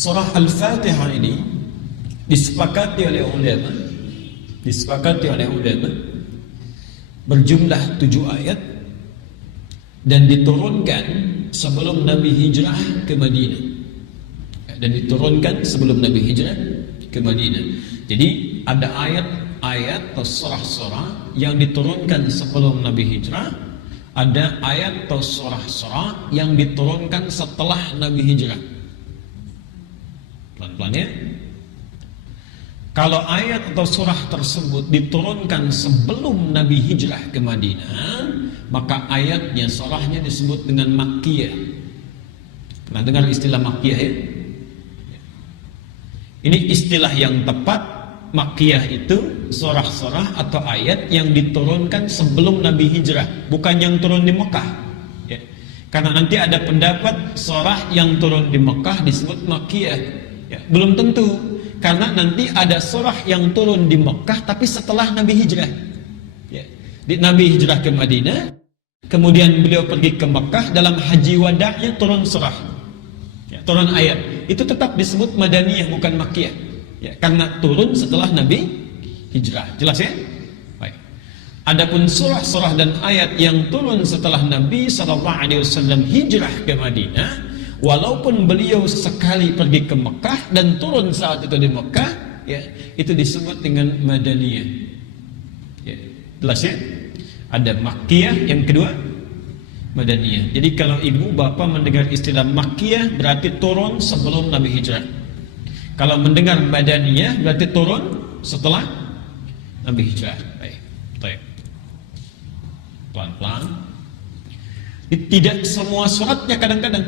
Surah Al-Fatihah ini disepakati oleh ulama berjumlah 7 ayat dan diturunkan sebelum Nabi hijrah ke Madinah. Jadi ada ayat-ayat atau surah-surah yang diturunkan sebelum Nabi hijrah, ada ayat atau surah-surah yang diturunkan setelah Nabi hijrah. Pelan-pelan ya. Kalau ayat atau surah tersebut diturunkan sebelum Nabi hijrah ke Madinah, maka ayatnya, surahnya disebut dengan Makkiyah. Pernah dengar istilah Makkiyah ya? Ini istilah yang tepat. Makkiyah itu surah-surah atau ayat yang diturunkan sebelum Nabi hijrah, bukan yang turun di Mekah ya. Karena nanti ada pendapat surah yang turun di Mekah disebut Makkiyah ya. Belum tentu, karena nanti ada surah yang turun di Mekah tapi setelah Nabi hijrah ya. Nabi hijrah ke Madinah, kemudian beliau pergi ke Mekah, dalam haji wada'nya turun surah ya, turun ayat. Itu tetap disebut Madaniyah, bukan Makkiyah ya, karena turun setelah Nabi hijrah. Jelas ya? Baik. Adapun surah-surah dan ayat yang turun setelah Nabi SAW hijrah ke Madinah, walaupun beliau sekali pergi ke Mekah dan turun saat itu di Mekah ya, itu disebut dengan Madaniyah ya. Jelas ya? Ada Makkiyah, yang kedua Madaniyah. Jadi kalau ibu bapak mendengar istilah Makkiyah berarti turun sebelum Nabi hijrah. Kalau mendengar Madaniyah berarti turun setelah Nabi hijrah. Baik. Pelan-pelan. Tidak semua suratnya kadang-kadang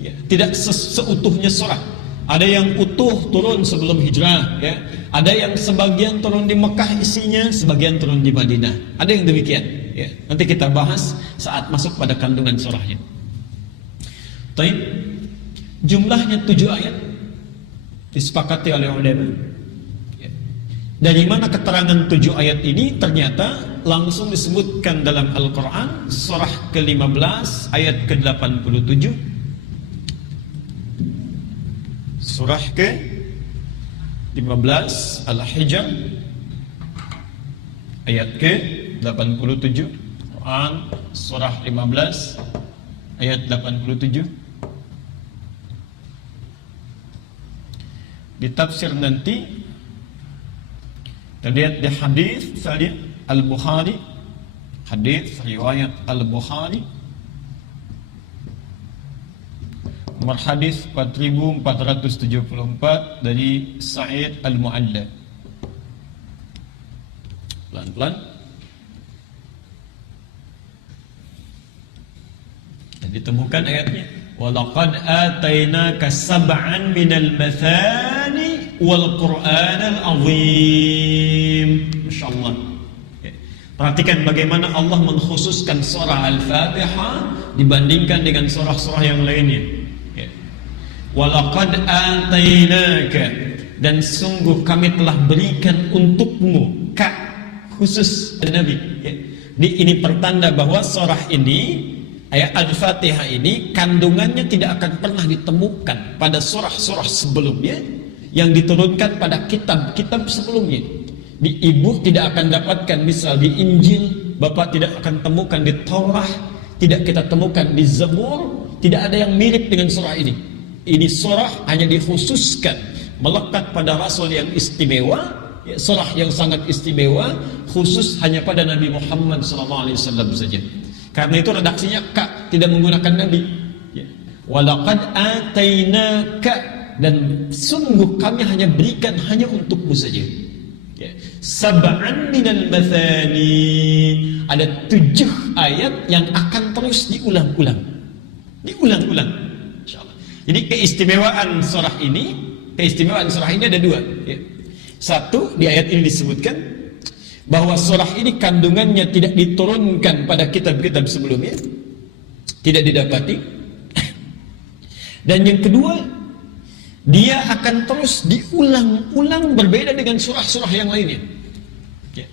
ya, tidak seutuhnya surah. Ada yang utuh turun sebelum hijrah ya. Ada yang sebagian turun di Mekah isinya, sebagian turun di Madinah. Ada yang demikian ya. Nanti kita bahas saat masuk pada kandungan surahnya. Baik. Jumlahnya 7 ayat disepakati oleh ulama ya. Dari mana keterangan 7 ayat ini? Ternyata langsung disebutkan dalam Al-Quran, surah ke-15 ayat ke-87, surah ke-15 Al-Hijr ayat ke-87, Quran surah 15 ayat 87. Ditafsir nanti kita lihat di hadis tadi Al-Bukhari, hadis riwayat Al-Bukhari nomor hadis 4474 dari Sa'id Al-Mu'alla. Pelan-pelan. Dan ditemukan ayatnya, walaqad atainaka sab'an minal mathani wal qur'anal azim. Masyaallah. Perhatikan bagaimana Allah mengkhususkan surah Al-Fatihah dibandingkan dengan surah-surah yang lainnya. Walaqad atainaka, dan sungguh kami telah berikan untukmu, khusus Nabi ya. Ini pertanda bahwa surah ini, ayat Al-Fatihah ini, kandungannya tidak akan pernah ditemukan pada surah-surah sebelumnya yang diturunkan pada kitab-kitab sebelumnya. Di ibu tidak akan dapatkan, misal di Injil bapak tidak akan temukan, di Taurat tidak kita temukan, di Zabur tidak ada yang mirip dengan surah ini. Ini surah hanya dikhususkan, melekat pada rasul yang istimewa ya, surah yang sangat istimewa, khusus hanya pada Nabi Muhammad SAW saja. Karena itu redaksinya tidak menggunakan Nabi ya. Walaqad atainaka, dan sungguh kami hanya berikan hanya untukmu saja ya. Sab'an minal mathani, ada 7 ayat yang akan terus diulang-ulang insyaallah. Jadi keistimewaan surah ini ada 2 ya. Satu, di ayat ini disebutkan bahwa surah ini kandungannya tidak diturunkan pada kitab-kitab sebelumnya, tidak didapati. Dan yang kedua, dia akan terus diulang-ulang, berbeda dengan surah-surah yang lainnya ya.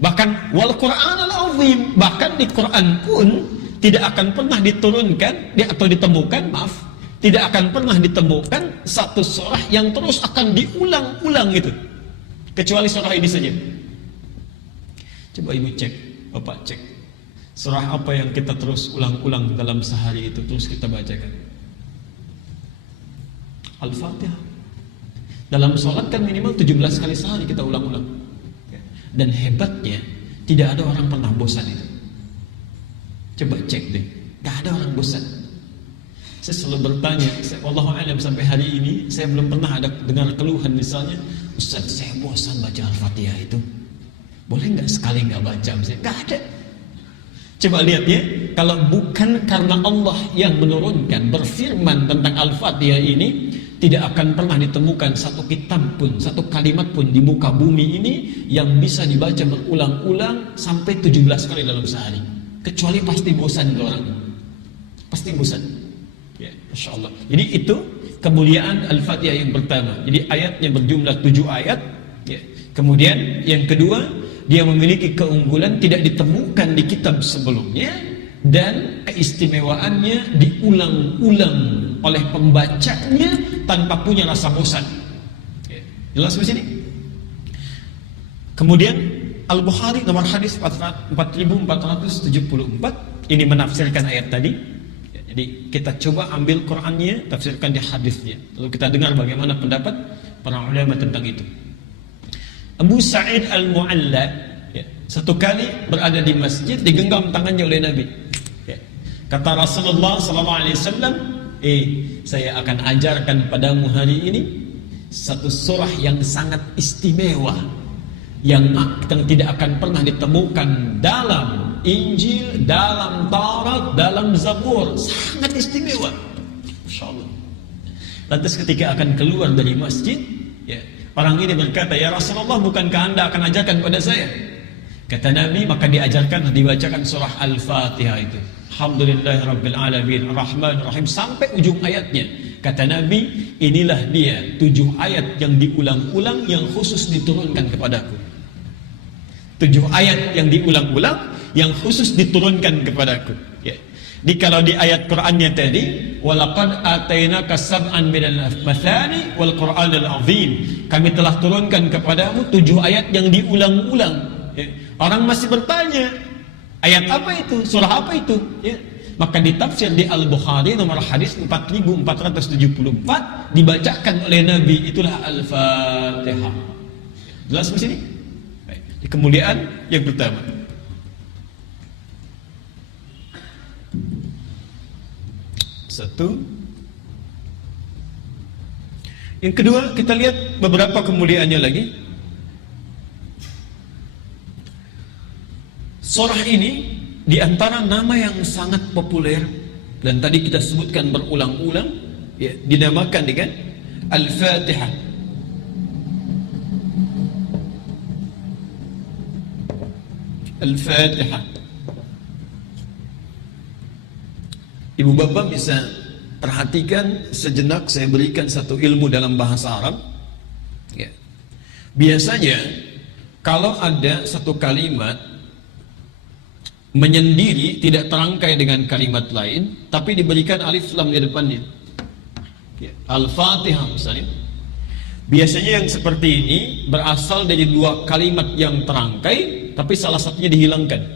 Bahkan wal Qur'anal azim, bahkan di Quran pun tidak akan pernah diturunkan atau ditemukan tidak akan pernah ditemukan satu surah yang terus akan diulang-ulang gitu, kecuali surah ini saja. Coba ibu cek, bapak cek, surah apa yang kita terus ulang-ulang dalam sehari itu, terus kita bacakan? Al-Fatihah. Dalam sholat kan minimal 17 kali sehari kita ulang-ulang. Dan hebatnya, tidak ada orang pernah bosan itu. Coba cek deh, gak ada orang bosan. Saya selalu bertanya, wallahu a'lam, sampai hari ini saya belum pernah ada dengar keluhan misalnya, Ustaz saya bosan baca Al-Fatihah itu, boleh nggak sekali nggak baca? Misalnya, nggak ada. Coba lihat ya, kalau bukan karena Allah yang menurunkan berfirman tentang Al-Fatihah ini, tidak akan pernah ditemukan satu kitab pun, satu kalimat pun di muka bumi ini yang bisa dibaca berulang-ulang sampai 17 kali dalam sehari. Kecuali pasti bosan itu orang. Pasti bosan. Ya, Masya Allah. Jadi itu kemuliaan Al-Fatihah yang pertama. Jadi ayatnya berjumlah 7 ayat. Ya. Kemudian yang kedua, dia memiliki keunggulan tidak ditemukan di kitab sebelumnya, dan keistimewaannya diulang-ulang oleh pembacanya tanpa punya rasa bosan. Ya. Jelas di sini? Kemudian Al-Bukhari nomor hadis 4474 ini menafsirkan ayat tadi. Ya, jadi kita coba ambil Qur'annya, tafsirkan di hadisnya. Lalu kita dengar bagaimana pendapat para ulama tentang itu. Abu Sa'id Al-Mu'alla ya, satu kali berada di masjid, digenggam tangannya oleh Nabi. Ya. Kata Rasulullah SAW, saya akan ajarkan padamu hari ini satu surah yang sangat istimewa, yang tidak akan pernah ditemukan dalam Injil, dalam Taurat, dalam Zabur. Sangat istimewa, Masya Allah. Lantas ketika akan keluar dari masjid, ya, orang ini berkata, ya Rasulullah, bukankah anda akan ajarkan pada saya? Kata Nabi, maka diajarkan, dibacakan surah Al-Fatihah itu. Alhamdulillahirabbil alamin, Ar-Rahman Ar-Rahim, sampai ujung ayatnya. Kata Nabi, inilah dia 7 ayat yang diulang-ulang yang khusus diturunkan kepadaku. 7 ayat yang diulang-ulang yang khusus diturunkan kepadaku. Ya. Jadi kalau di ayat Qur'annya tadi, walaqad atainaka sab'an minal mathani wal Qur'anil azim, kami telah turunkan kepadamu 7 ayat yang diulang-ulang. Ya. Orang masih bertanya, ayat apa itu? Surah apa itu? Ya. Maka ditafsir di Al-Bukhari nomor hadis 4474 dibacakan oleh Nabi, itulah Al-Fatihah. Jelas di sini? Baik. Di kemuliaan yang pertama. Satu. Yang kedua, kita lihat beberapa kemuliaannya lagi. Surah ini di antara nama yang sangat populer dan tadi kita sebutkan berulang-ulang, ya, dinamakan dengan Al-Fatihah. Al-Fatihah. Ibu bapak bisa perhatikan sejenak, saya berikan satu ilmu dalam bahasa Arab. Ya. Biasanya kalau ada satu kalimat menyendiri, tidak terangkai dengan kalimat lain, tapi diberikan alif lam di depannya. Ya. Al-Fatihah misalnya. Biasanya yang seperti ini berasal dari 2 kalimat yang terangkai, tapi salah satunya dihilangkan.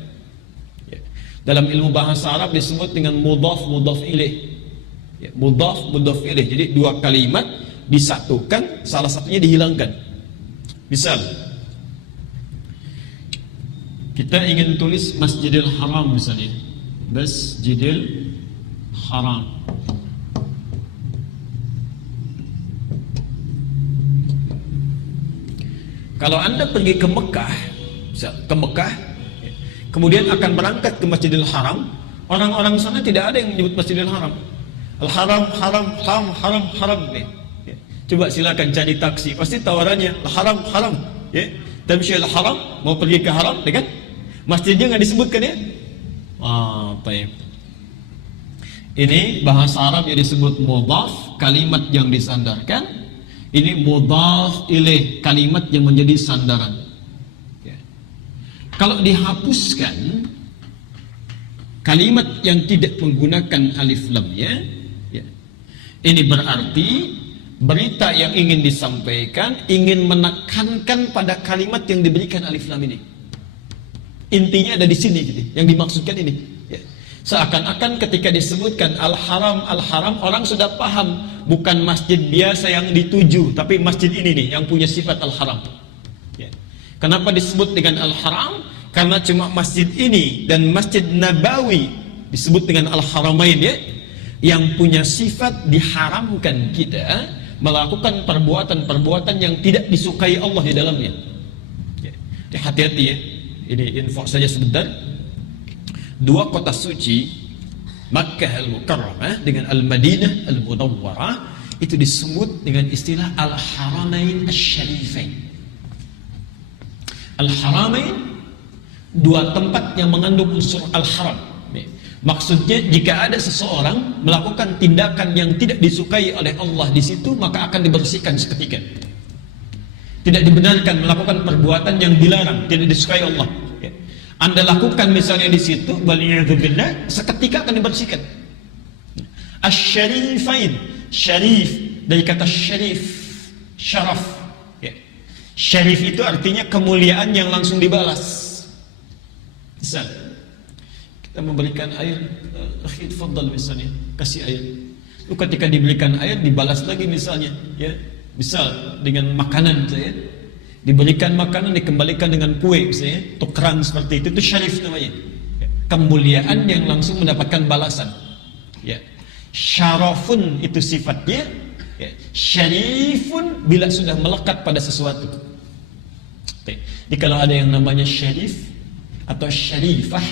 Dalam ilmu bahasa Arab disebut dengan mudhaf ilaih. Ya, mudhaf ilaih. Jadi 2 kalimat disatukan, salah satunya dihilangkan. Misal, kita ingin tulis Masjidil Haram misalnya. Masjidil Haram. Kalau anda pergi ke Mekah, kemudian akan berangkat ke Masjidil Haram, orang-orang sana tidak ada yang menyebut Masjidil Haram. Al-Haram, haram, haram, haram, haram. Ya. Coba silakan cari taksi, pasti tawarannya haram, haram. Ya. Tamsyil haram, mau pergi ke haram, ya kan? Masjidnya nggak disebutkan ya? Baik. Ini bahasa Arab yang disebut mudhaf, kalimat yang disandarkan. Ini mudhaf ilaih, kalimat yang menjadi sandaran. Kalau dihapuskan kalimat yang tidak menggunakan alif lamnya, ya, Ini berarti berita yang ingin disampaikan ingin menekankan pada kalimat yang diberikan alif lam ini. Intinya ada di sini gitu, yang dimaksudkan ini. Ya. Seakan-akan ketika disebutkan al-haram, al-haram, orang sudah paham bukan masjid biasa yang dituju, tapi masjid ini nih yang punya sifat al-haram. Ya. Kenapa disebut dengan al-haram? Karena cuma masjid ini dan Masjid Nabawi disebut dengan al-haramain ya, yang punya sifat diharamkan kita melakukan perbuatan-perbuatan yang tidak disukai Allah di dalamnya. Ya. Hati-hati ya. Ini info saja sebentar. Dua kota suci, Makkah Al-Mukarramah dengan Al-Madinah Al-Munawwarah, itu disebut dengan istilah Al-Haramain Asy-Syarifain. Al-Haramain, dua tempat yang mengandung unsur Al-Haram. Maksudnya jika ada seseorang melakukan tindakan yang tidak disukai oleh Allah di situ, maka akan dibersihkan seketika. Tidak dibenarkan melakukan perbuatan yang dilarang, tidak disukai Allah. Anda lakukan misalnya di situ, waliyadzubillah, seketika akan dibersihkan. Asy-Syarifain, syarif dari kata syarif, syaraf. Syarif itu artinya kemuliaan yang langsung dibalas. Misal kita memberikan air, akhi tafadhal misalnya, kasih air. Lalu ketika diberikan air dibalas lagi misalnya, ya. Misal dengan makanan saya, diberikan makanan dikembalikan dengan kue misalnya, tukeran seperti itu syarif namanya. Kemuliaan yang langsung mendapatkan balasan. Ya. Syarafun itu sifatnya, ya. Syarifun bila sudah melekat pada sesuatu. Jadi kalau ada yang namanya syarif atau syarifah,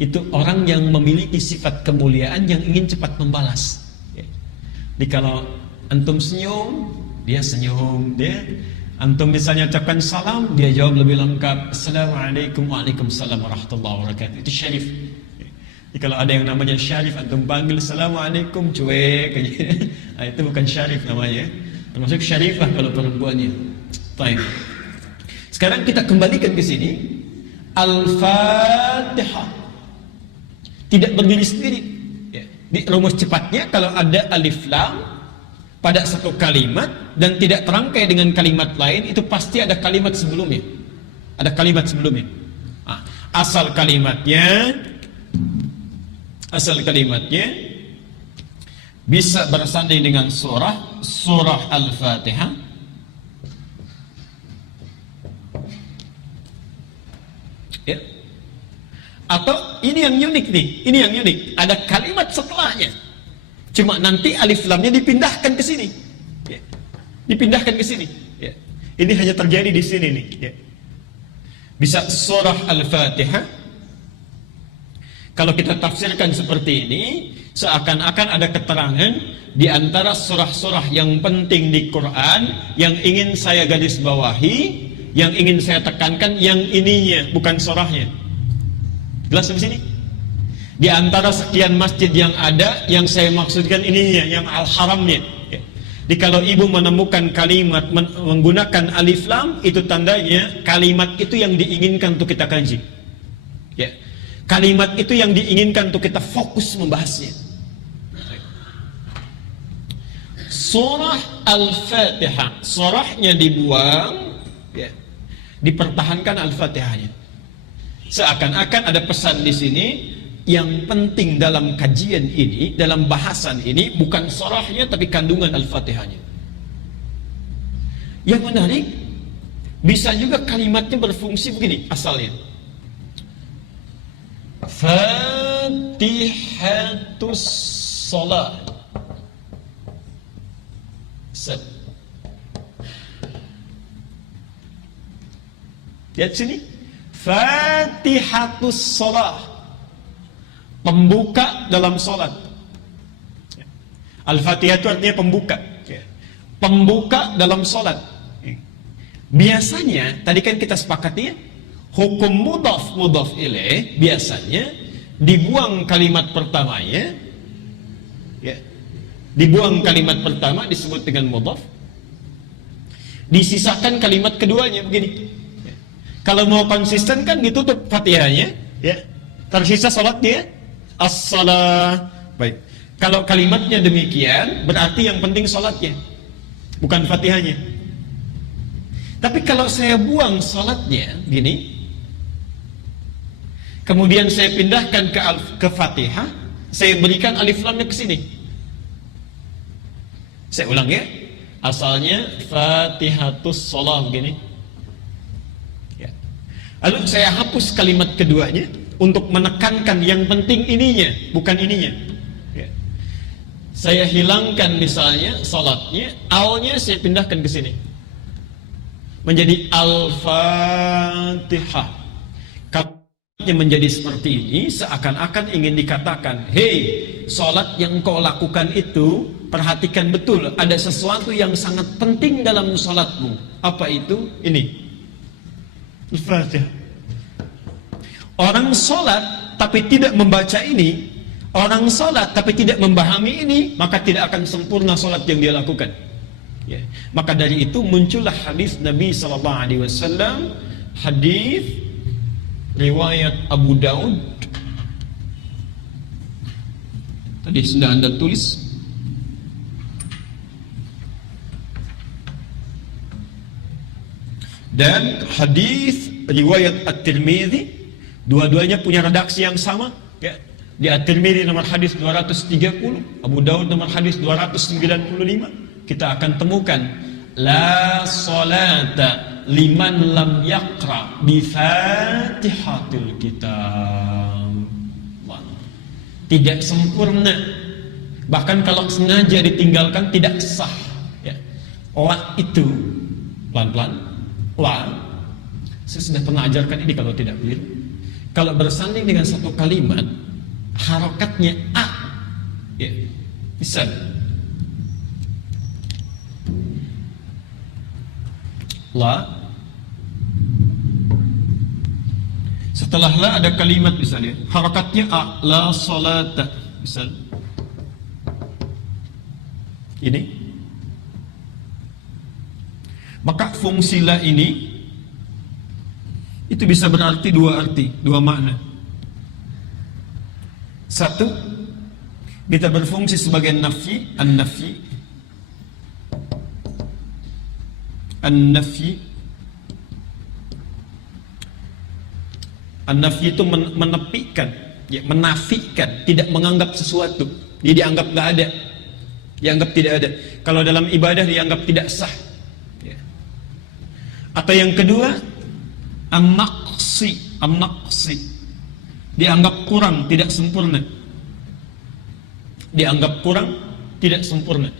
itu orang yang memiliki sifat kemuliaan yang ingin cepat membalas. Ya. Jadi kalau antum senyum, dia senyum, dia antum misalnya ucapkan salam, dia jawab lebih lengkap, Assalamualaikum, waalaikumsalam warahmatullahi wabarakatuh. Itu syarif. Jadi kalau ada yang namanya syarif, antum panggil Assalamualaikum, cuek aja. Nah, itu bukan syarif namanya. Termasuk syarifah kalau perempuannya. Baik. Sekarang kita kembalikan ke sini. Al-Fatihah tidak berdiri sendiri. Ya. Di rumus cepatnya kalau ada alif lam pada satu kalimat dan tidak terangkai dengan kalimat lain, itu pasti ada kalimat sebelumnya. Ada kalimat sebelumnya. Nah, asal kalimatnya bisa bersanding dengan surah Al-Fatihah. Ya. Atau ini yang unik nih, ada kalimat setelahnya. Cuma nanti alif lamnya dipindahkan ke sini. Ya. Dipindahkan ke sini. Ya. Ini hanya terjadi di sini nih. Ya. Bisa surah Al-Fatihah. Kalau kita tafsirkan seperti ini, seakan-akan ada keterangan di antara surah-surah yang penting di Quran yang ingin saya garis bawahi, yang ingin saya tekankan, yang ininya, bukan surahnya. Jelas di sini? Di antara sekian masjid yang ada, yang saya maksudkan ininya, yang al-haramnya. Ya. Jadi kalau ibu menemukan kalimat menggunakan alif lam, itu tandanya kalimat itu yang diinginkan untuk kita kaji. Ya. Kalimat itu yang diinginkan untuk kita fokus membahasnya. Surah Al-Fatihah, surahnya dibuang, ya. Dipertahankan Al-Fatihahnya. Seakan-akan ada pesan di sini. Yang penting dalam kajian ini, dalam bahasan ini, bukan surahnya tapi kandungan Al-Fatihahnya. Yang menarik, bisa juga kalimatnya berfungsi begini asalnya. Fatihatus Shalah. Lihat sini. Fatihatus Shalah. Pembuka dalam sholat. Al-Fatihah itu artinya pembuka. Pembuka dalam sholat. Biasanya, tadi kan kita sepakati ya, hukum mudhaf ilaih biasanya dibuang kalimat pertamanya, ya, dibuang kalimat pertama disebut dengan mudhaf, disisakan kalimat keduanya begini. Kalau mau konsisten kan ditutup Fatihahnya, ya, tersisa sholat dia. As-salah. Baik. Kalau kalimatnya demikian, berarti yang penting sholatnya, bukan Fatihahnya. Tapi kalau saya buang sholatnya gini, kemudian saya pindahkan ke Fatihah, saya berikan alif lamnya ke sini. Saya ulang ya. Asalnya Fatihatus Shalah begini. Ya. Lalu saya hapus kalimat keduanya untuk menekankan yang penting ininya, bukan ininya. Ya. Saya hilangkan misalnya salatnya, alnya saya pindahkan ke sini. Menjadi Al-Fatihah. Kalau menjadi seperti ini, seakan-akan ingin dikatakan, hei, salat yang kau lakukan itu, perhatikan betul, ada sesuatu yang sangat penting dalam salatmu. Apa itu? Ini. Al-Fatihah. Orang salat tapi tidak membaca ini, orang salat tapi tidak memahami ini, maka tidak akan sempurna salat yang dia lakukan. Ya. Maka dari itu muncullah hadis Nabi SAW, hadis riwayat Abu Daud. Tadi sudah Anda tulis. Dan hadis riwayat At-Tirmidzi, dua-duanya punya redaksi yang sama, ya. Di At-Tirmidzi nomor hadis 230, Abu Daud nomor hadis 295. Kita akan temukan la salata liman lam yaqra bi Fatihatil Kitab. Tidak sempurna. Bahkan kalau sengaja ditinggalkan tidak sah, ya. La itu pelan-pelan. La, saya sudah pernah ajarkan ini kalau tidak keliru. Kalau bersanding dengan satu kalimat, harokatnya a, ya, bisa. La, setelah la ada kalimat misalnya, harokatnya a, la salata, misal. Ini. Maka fungsi la ini itu bisa berarti dua arti, dua makna. Satu, bisa berfungsi sebagai nafi, an-nafi. An-nafi. An-nafi itu menepikan, ya, menafikan, tidak menganggap sesuatu. Dia dianggap nggak ada, dianggap tidak ada. Kalau dalam ibadah dianggap tidak sah. Ya. Atau yang kedua, an-naqsi, an-naqsi, dianggap kurang, tidak sempurna. Dianggap kurang, tidak sempurna.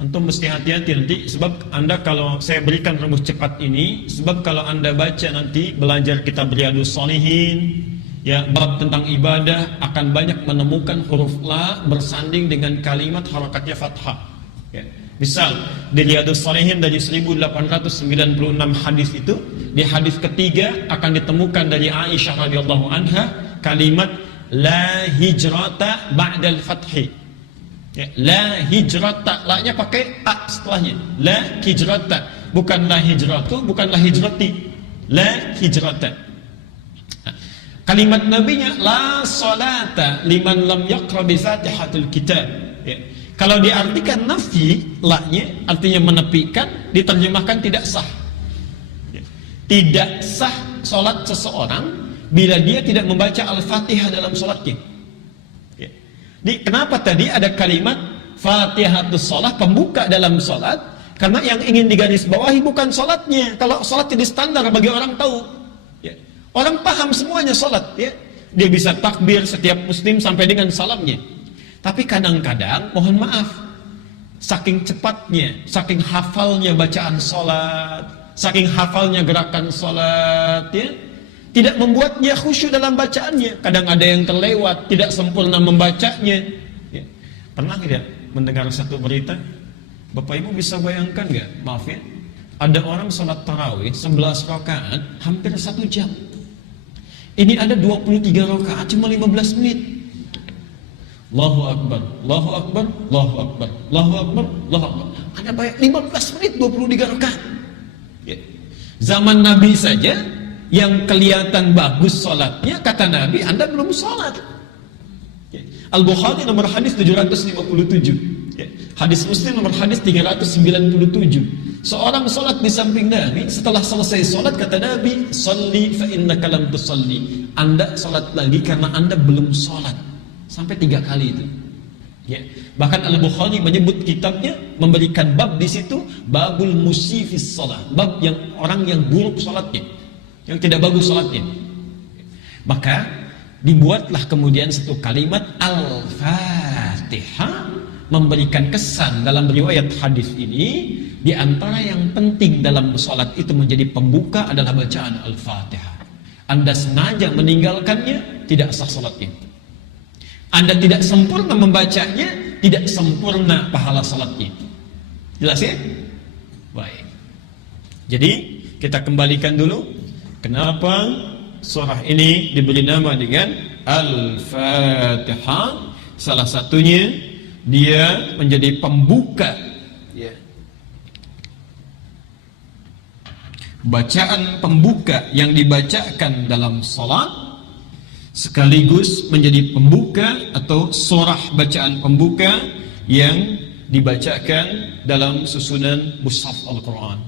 Antum mesti hati-hati nanti, sebab Anda kalau saya berikan rumus cepat ini, sebab kalau Anda baca nanti belajar kitab Riyadhus Shalihin, ya, bab tentang ibadah, akan banyak menemukan huruf la bersanding dengan kalimat harakatnya fathah. Ya. Misal di Riyadhus Shalihin dari 1896 hadis itu, di hadis ketiga akan ditemukan dari Aisyah radhiyallahu anha kalimat la hijrata ba'dal fathi. Ya, la hijrata, la-nya pakai a setelahnya. La hijrata, bukan la hijratu, bukan la hijrati. La hijrata. Kalimat nabinya la salata liman lam yaqra bi Fatihatil Kitab. Ya. Kalau diartikan nafi, la-nya artinya menepikan, diterjemahkan tidak sah. Ya. Tidak sah salat seseorang bila dia tidak membaca Al-Fatihah dalam salatnya. Kenapa tadi ada kalimat Fatihatus Shalah, pembuka dalam salat? Karena yang ingin digarisbawahi bukan salatnya. Kalau salat jadi standar bagi orang tahu, ya. Orang paham semuanya salat, ya. Dia bisa takbir setiap muslim sampai dengan salamnya. Tapi kadang-kadang, mohon maaf, saking cepatnya, saking hafalnya bacaan salat, saking hafalnya gerakan salat, ya, tidak membuatnya khusyuk dalam bacaannya. Kadang ada yang terlewat, tidak sempurna membacanya. Ya. Pernah tidak mendengar satu berita? Bapak Ibu bisa bayangkan nggak? Maaf ya, ada orang sholat tarawih 11 rakaat hampir 1 jam. Ini ada 23 rakaat cuma 15 menit. Allahu Akbar, Allahu Akbar, Allahu Akbar, Allahu Akbar, Allahu Akbar. Ada banyak 15 menit 23 rakaat. Ya. Zaman Nabi saja yang kelihatan bagus sholatnya, kata Nabi, Anda belum sholat. Al-Bukhari nomor hadis 757. Ya. Hadis Muslim nomor hadis 397. Seorang sholat di samping Nabi, setelah selesai sholat kata Nabi, "Shalli fa innaka lam tusalli." Anda sholat lagi karena Anda belum sholat. Sampai 3 kali itu. Ya. Bahkan Al-Bukhari menyebut kitabnya, memberikan bab di situ, babul musifis sholat, bab yang orang yang buruk sholatnya, yang tidak bagus sholatnya. Maka dibuatlah kemudian satu kalimat Al-Fatihah, memberikan kesan dalam riwayat hadis ini. Di antara yang penting dalam sholat itu menjadi pembuka adalah bacaan Al-Fatihah. Anda sengaja meninggalkannya, tidak sah sholatnya. Anda tidak sempurna membacanya, tidak sempurna pahala sholatnya. Jelas ya? Baik. Jadi kita kembalikan dulu kenapa surah ini diberi nama dengan Al-Fatihah. Salah satunya dia menjadi pembuka, ya, bacaan pembuka yang dibacakan dalam salat, sekaligus menjadi pembuka atau surah bacaan pembuka yang dibacakan dalam susunan mushaf Al-Quran.